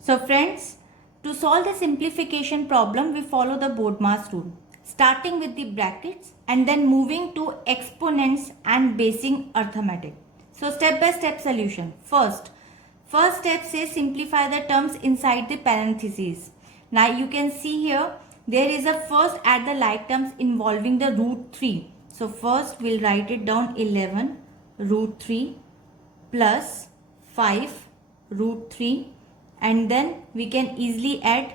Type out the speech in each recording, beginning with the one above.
So friends, to solve the simplification problem, we follow the BODMAS rule, starting with the brackets and then moving to exponents and basing arithmetic. So step by step solution. First step says simplify the terms inside the parentheses. Now you can see here there is a first add the like terms involving the root 3. So first we'll write it down 11 root 3 plus 5 root 3, and then we can easily add,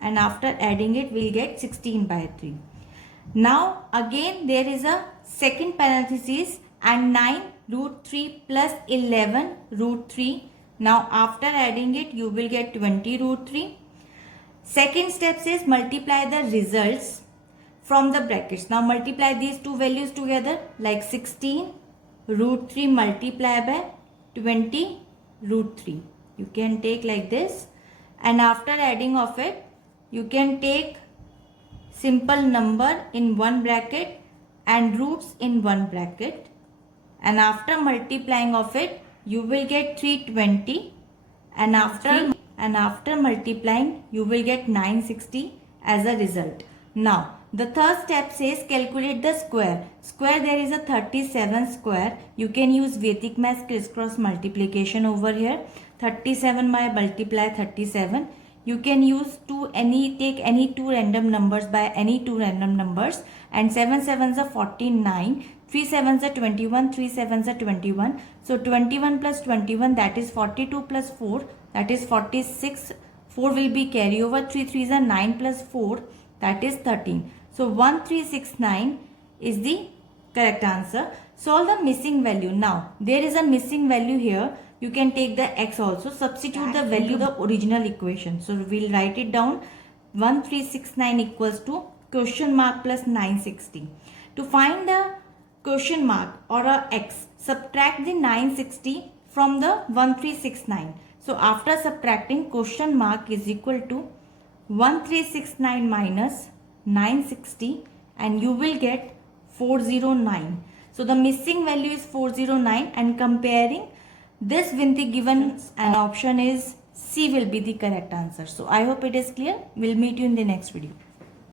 and after adding it we'll get 16 by 3. Now again there is a second parenthesis and 9 root 3 plus 11 root 3. Now after adding it you will get 20 root 3. Second step says multiply the results from the brackets. Now multiply these two values together, like 16 root 3 multiply by 20 root 3. You can take like this, and after adding of it you can take simple number in one bracket and roots in one bracket, and after multiplying of it you will get 320, and after multiplying you will get 960 as a result. Now the third step says calculate the square. There is a 37 square. You can use Vedic math crisscross multiplication over here. 37 by multiply 37. You can use take any two random numbers by any two random numbers, and 7 sevens are 49, 3 sevens are 21, 3 sevens are 21. So 21 plus 21, that is 42, plus 4, that is 46. 4 will be carry over. 3 3s are 9 plus 4, that is 13. So 1369 is the correct answer. Solve the missing value. Now there is a missing value here. You can take the x also. Substitute the value of the original equation. So we'll write it down. 1369 equals to question mark plus 960. To find the question mark or a x, subtract the 960 from the 1369. So after subtracting, question mark is equal to 1369 minus 960, and you will get 409. So the missing value is 409, and comparing this with the given an option is C will be the correct answer. So I hope it is clear. We'll meet you in the next video.